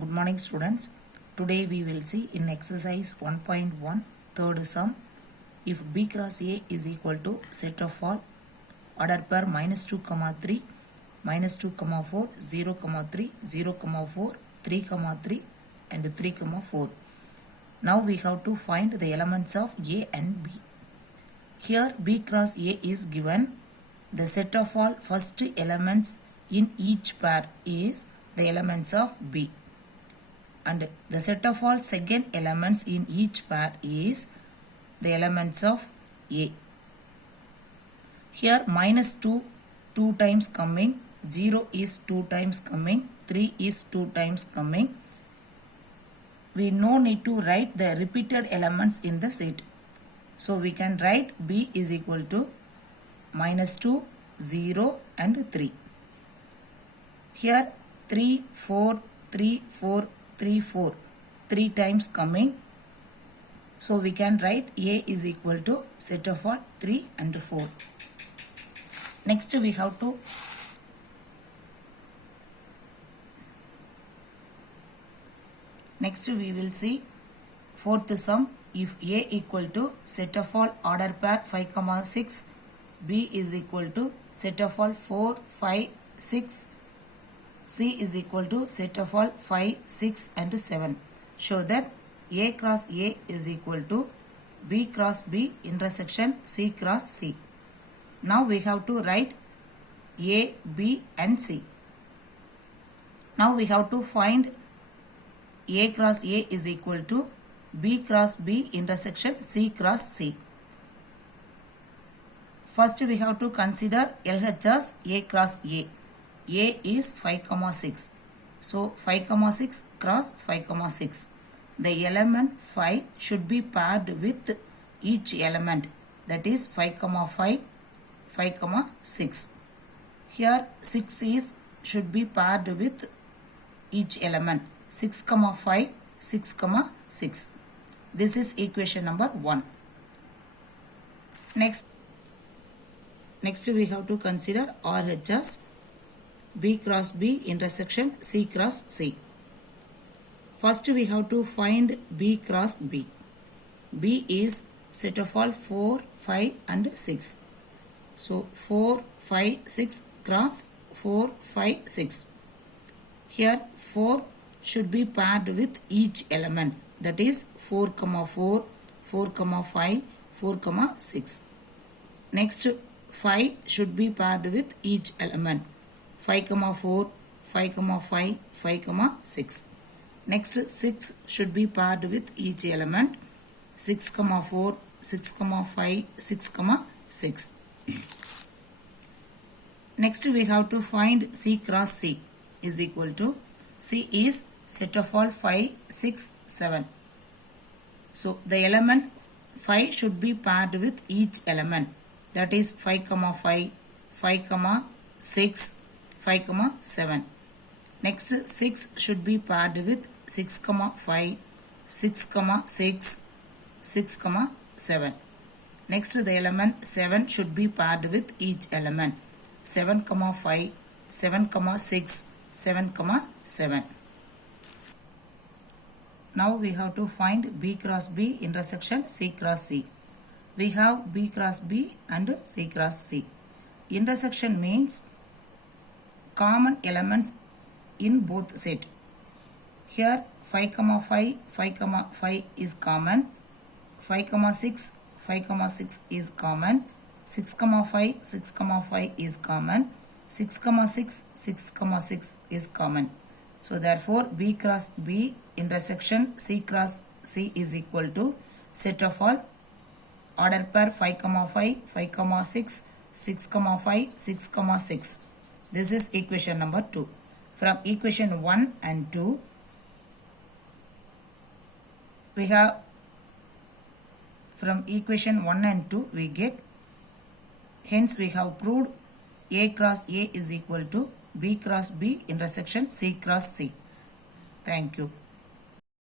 Good morning students. Today we will see in exercise 1.1 third sum, if B cross A is equal to set of all order pair minus 2, 3, minus 2, 4, 0, 3, 0, 4, 3, 3 and 3, 4. Now we have to find the elements of A and B. Here B cross A is given. The set of all first elements in each pair is the elements of B. And the set of all second elements in each pair is the elements of A. Here minus 2 times coming, 0 is 2 times coming, 3 is 2 times coming. We no need to write the repeated elements in the set. So we can write B is equal to minus 2, 0 and 3. Here 3, 4, 3, 4, 3, 4, 3 times coming. So we can write A is equal to set of all 3 and 4. Next we have to we will see fourth sum. If A equal to set of all order pair 5, 6, B is equal to set of all 4, 5, 6, C is equal to set of all 5, 6 and 7. Show that A cross A is equal to B cross B intersection C cross C. Now we have to write A, B and C. Now we have to find A cross A is equal to B cross B intersection C cross C. First we have to consider LHS A cross A. A is 5, 6. So 5, 6 cross 5, 6. The element 5 should be paired with each element, that is 5, 5, 5, 6. Here 6 should be paired with each element, 6, 5, 6, 6. This is equation number 1. Next we have to consider RHS B cross B intersection C cross C. First we have to find B cross B. B is set of all 4, 5 and 6. So 4, 5, 6 cross 4, 5, 6. Here 4 should be paired with each element, that is 4, 4, 4, 5, 4, 6. Next 5 should be paired with each element, 5, 4, 5, 5, 5, 6. Next 6 should be paired with each element, 6, 4, 6, 5, 6, 6. Next we have to find C cross C is equal to, C is set of all 5, 6, 7. So the element 5 should be paired with each element, that is 5, 5, 5, 6, 5, 7. Next 6 should be paired with 6, 5, 6, 6, 6, 7. Next the element 7 should be paired with each element, 7, 5, 7, 6, 7, 7. Now we have to find B cross B intersection C cross C. We have B cross B and C cross C. Intersection means common elements in both set. Here 5, 5, 5, 5 is common, 5, 6, 5, 6 is common, 6, 5, 6, 5 is common, 6, 6, 6, 6 is common. So therefore B cross B intersection C cross C is equal to set of all order pair 5, 5, 5, 6, 6, 5, 6, 6. This is equation number 2. From equation 1 and 2, we have, from equation 1 and 2 we get, hence we have proved A cross A is equal to B cross B intersection C cross C. Thank you.